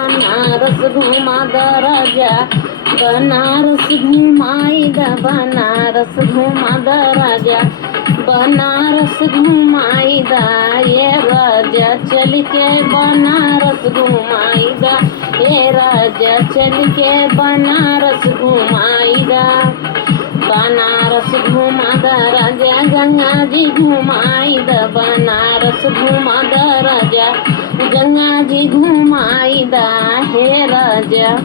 बनारस घुमा द राजा, बनारस घुमाई द, बनारस घुमा द राजा, बनारस घुमाई द, ये राजा चल के बनारस घुमाई द, ये राजा चल के बनारस घुमाई द। बनारस घुमा द राजा, गंगा जी घुमाई द, बनारस घुमा द राजा, गंगा जी घुमाई द, हे राजा,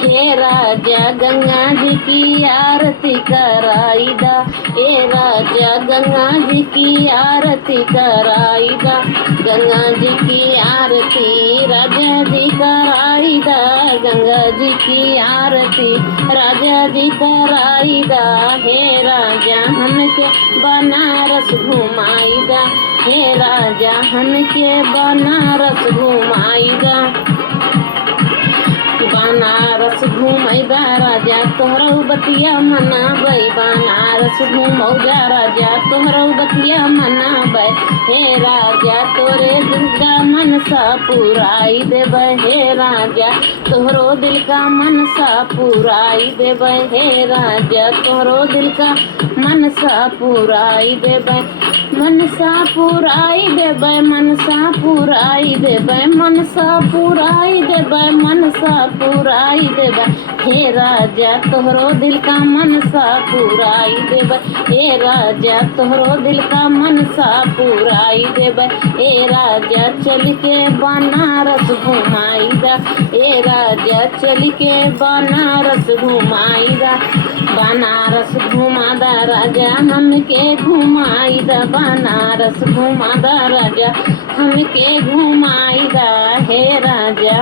हे राजा गंगा जी की आरती कराई दा, हे राजा गंगा जी की आरती कराई दा, गंगा जी की आरती राजा जी कराई दा, गंगा जी की आरती राजा जी कराई दा, हे राजा हमके बनारस घुमाई दा, हे राजा हमके बनारस घुमाई दा। बनारस घूमैबा राजा तोहरौ बतिया मनाबै, बनारस घूमौजा राजा तोहरौ बतिया मनाबै, हे राजा तोरे दिल का मनसा पुराई देबै, हे राजा तोहरो दिल का मनसा पुराई देबै, हे राजा तोहरो दिल का मनसा पुराई देबै, मनसा पुराई देबै, मनसा पुराई देबै, मनसा पुराई देबै, मनसा पुराई देबै, हे राजा तोहरो दिल का मनसा पुराई देबै, हे राजा तोहरो दिल का मनसा पुराई देबै, हे राजा चल के बनारस घुमाई दा, हे राजा चल के बनारस घुमाई दा, बनारस घुमा दा राजा हमके घुमाई दा, बनारस घुमा दा राजा हमके घुमाई दा, हे राजा,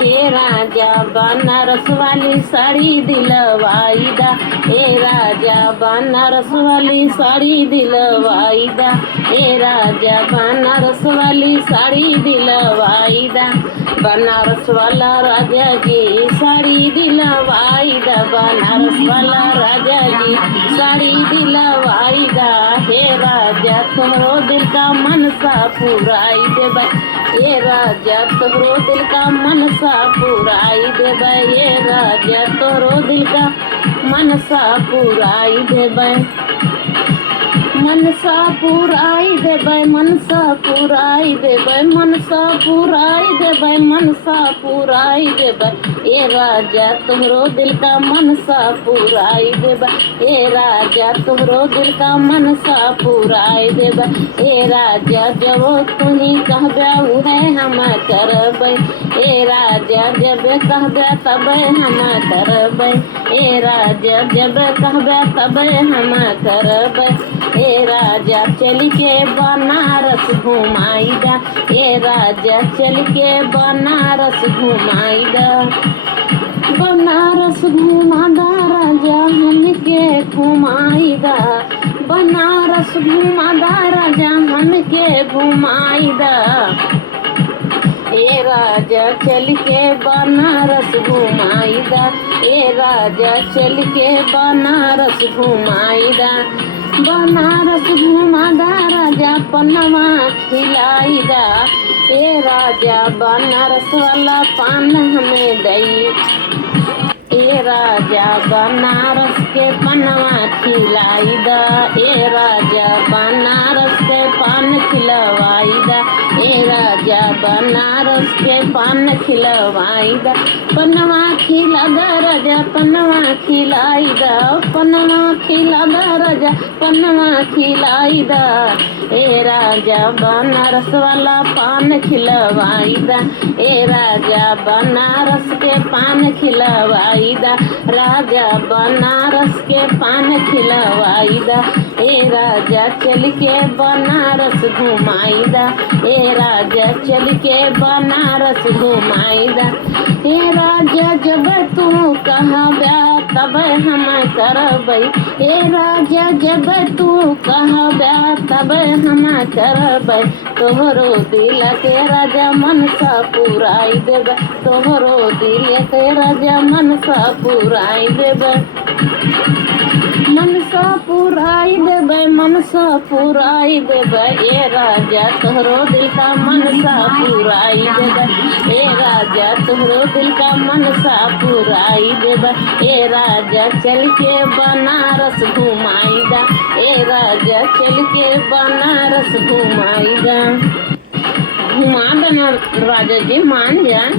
हे राजा बनारस वाली साड़ी दिलवाई दा, हे राजा बनारस वाली साड़ी दिलवाई दा, हे राजा बनारस वाली साड़ी दिलवाई दा, बनारस वाला राजा जी साड़ी दिलवाई दा, बनारस वाला राजा जी साड़ी दिलवाई दा, हे राजा तोहरो दिल का मनसा पुराई देबै, ये राजा तोहरो दिल का मनसा पुराई देबै, ये राजा तोहरो दिल का मनसा पुराई देबै, मनसा पुराई देबै, मनसा पुराई देबै, मनसा पुराई देबै, मनसा पुराई देबै, ये राजा तोहरो दिल का मनसा पुराई देबै, ये राजा तोहरो दिल का मनसा पुराई देबै, ये राजा जब तुही कहबे उहे हम करबै, ये राजा जब कहबे तब हम करबै, ये राजा जब कहबे तब हम करबै, हे राजा चल के बनारस घुमाई दा, हे राजा चल के बनारस घुमाई दा, बनारस घुमा दा राजा हमके घुमाई दा, बनारस घुमा दा राजा हमके घुमाई दा, ए राजा चल के बनारस घुमाई दा, ए राजा चल के बनारस घुमाई दा, बनारस घुमा दा राजा पनवा खिलाई दा, ए राजा बनारस वाला पान हमें दई, ए राजा बनारस के पनवा खिलाई दा, ए राजा बनारस के पान खिलवाई दा, ए राजा बनारस के पान खिलवाई दा, पनवा खिला दा राजा पनवा खिलाई दा, पनवा खिला दा राजा पनवा खिलाई दा, ए राजा बनारस वाला पान खिलवाई दा, ए राजा बनारस के पान खिलवाई दा, राजा बनारस के पान खिलवाई दा, ए राजा चल के बनारस घुमाई दा, ए राजा चल के बनारस घुमाई दा, ए राजा जब तू कहबे तब हम करबै, ए राजा जब तू कहबे तब हम करबै, तोहरो दिल के राजा मनसा पुराई देबै, तोहरो दिल के राजा मनसा पुराई देबै, मनसा पुराई देबै, मनसा पुराई देबै, ए राजा तोहरो दिल का मनसा पुराई देबै, ए राजा तोहरो दिल का मनसा पुराई देबा। ए राजा चल के बनारस घुमाईदा, ए राजा चल के बनारस घुमाईदा। घुमा देना राजा जी, मान जाए।